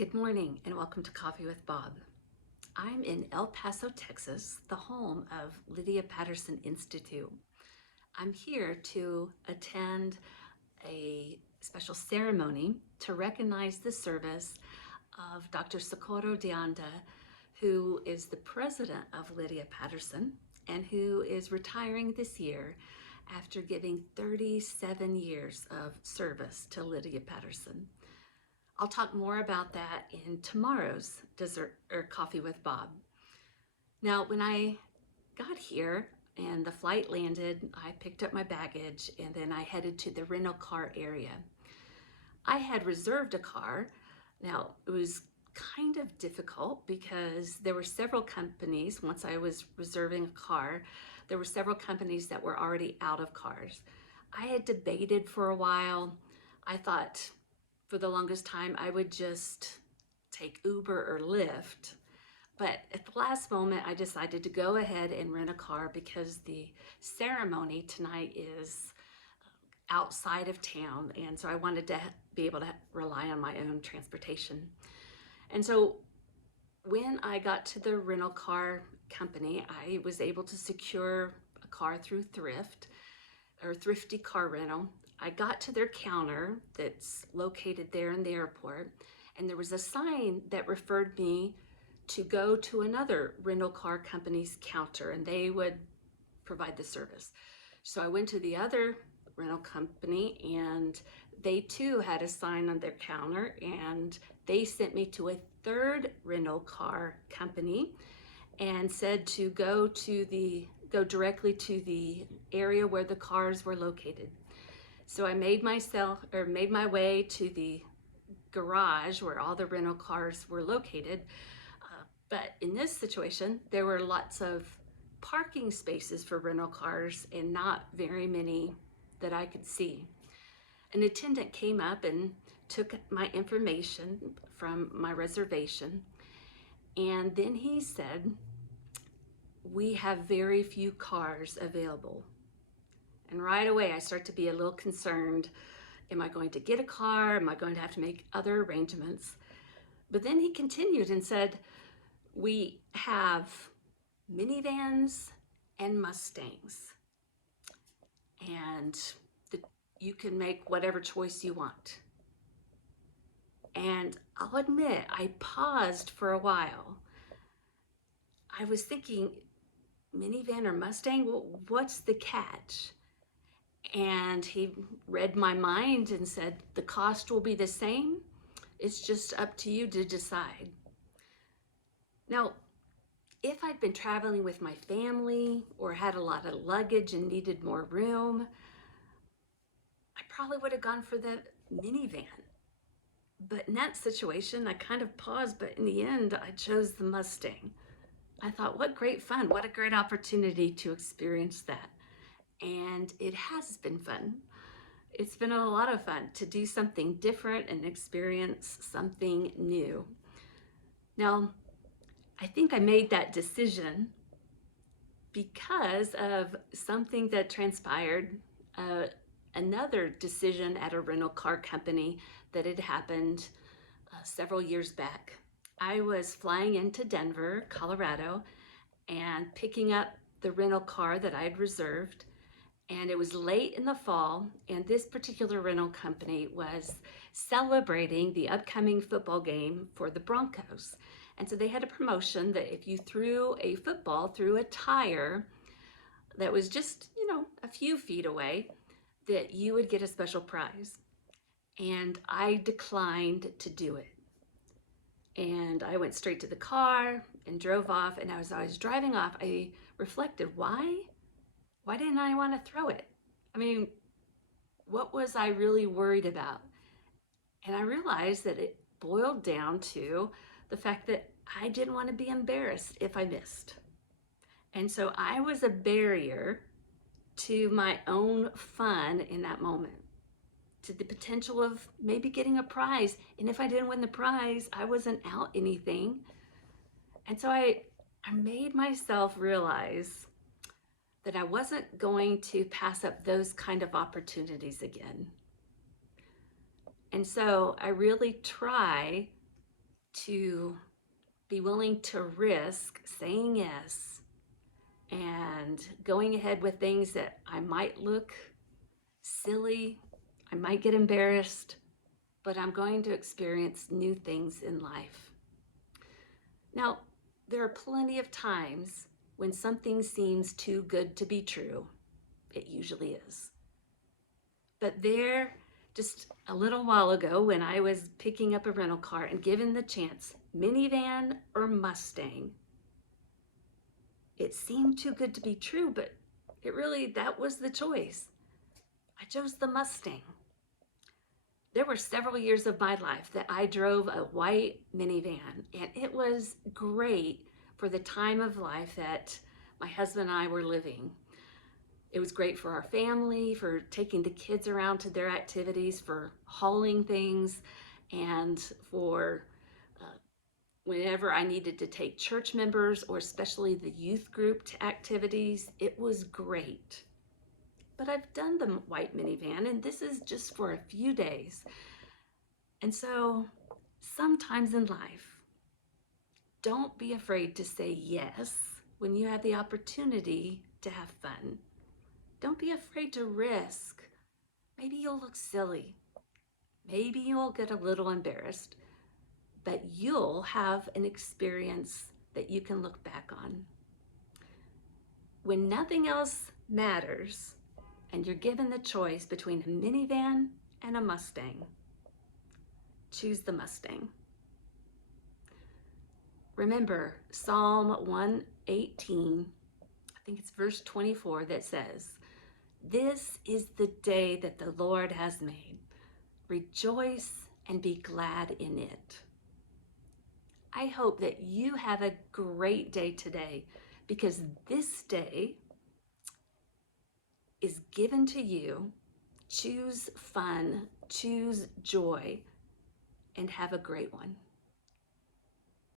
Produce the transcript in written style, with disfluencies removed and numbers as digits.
Good morning and welcome to Coffee with Bob. I'm in El Paso, Texas, the home of Lydia Patterson Institute. I'm here to attend a special ceremony to recognize the service of Dr. Socorro de Anda, who is the president of Lydia Patterson and who is retiring this year after giving 37 years of service to Lydia Patterson. I'll talk more about that in tomorrow's dessert or coffee with Bob. Now, when I got here and the flight landed, I picked up my baggage and then I headed to the rental car area. I had reserved a car. Now, it was kind of difficult because there were several companies. Once I was reserving a car, there were several companies that were already out of cars. I had debated for a while. I thought, for the longest time, I would just take Uber or Lyft. But at the last moment, I decided to go ahead and rent a car because the ceremony tonight is outside of town. And so I wanted to be able to rely on my own transportation. And so when I got to the rental car company, I was able to secure a car through Thrift or Thrifty Car Rental. I got to their counter that's located there in the airport, and there was a sign that referred me to go to another rental car company's counter and they would provide the service. So I went to the other rental company and they too had a sign on their counter, and they sent me to a third rental car company and said to go directly to the area where the cars were located. So I made my way to the garage where all the rental cars were located. But in this situation, there were lots of parking spaces for rental cars and not very many that I could see. An attendant came up and took my information from my reservation. And then he said, "We have very few cars available." And right away, I start to be a little concerned. Am I going to get a car? Am I going to have to make other arrangements? But then he continued and said, "We have minivans and Mustangs, and you can make whatever choice you want." And I'll admit, I paused for a while. I was thinking, minivan or Mustang, what's the catch? And he read my mind and said, "The cost will be the same. It's just up to you to decide." Now, if I'd been traveling with my family or had a lot of luggage and needed more room, I probably would have gone for the minivan. But in that situation, I kind of paused, but in the end, I chose the Mustang. I thought, what great fun, what a great opportunity to experience that. And it has been fun. It's been a lot of fun to do something different and experience something new. Now, I think I made that decision because of something that transpired, another decision at a rental car company that had happened several years back. I was flying into Denver, Colorado, and picking up the rental car that I had reserved. And it was late in the fall, and this particular rental company was celebrating the upcoming football game for the Broncos. And so they had a promotion that if you threw a football through a tire that was just, a few feet away, that you would get a special prize. And I declined to do it. And I went straight to the car and drove off. And as I was driving off, I reflected, why didn't I want to throw it? I mean, what was I really worried about? And I realized that it boiled down to the fact that I didn't want to be embarrassed if I missed. And so I was a barrier to my own fun in that moment, to the potential of maybe getting a prize. And if I didn't win the prize, I wasn't out anything. And so I made myself realize that I wasn't going to pass up those kind of opportunities again. And so I really try to be willing to risk saying yes and going ahead with things that I might look silly, I might get embarrassed, but I'm going to experience new things in life. Now, there are plenty of times when something seems too good to be true. It usually is. But there, just a little while ago, when I was picking up a rental car and given the chance, minivan or Mustang, it seemed too good to be true, but that was the choice. I chose the Mustang. There were several years of my life that I drove a white minivan, and it was great for the time of life that my husband and I were living. It was great for our family, for taking the kids around to their activities, for hauling things, and for whenever I needed to take church members or especially the youth group to activities. It was great. But I've done the white minivan, and this is just for a few days. And so sometimes in life, don't be afraid to say yes when you have the opportunity to have fun. Don't be afraid to risk. Maybe you'll look silly. Maybe you'll get a little embarrassed, but you'll have an experience that you can look back on. When nothing else matters and you're given the choice between a minivan and a Mustang, choose the Mustang. Remember Psalm 118, I think it's verse 24, that says, "This is the day that the Lord has made. Rejoice and be glad in it." I hope that you have a great day today, because this day is given to you. Choose fun, choose joy, and have a great one.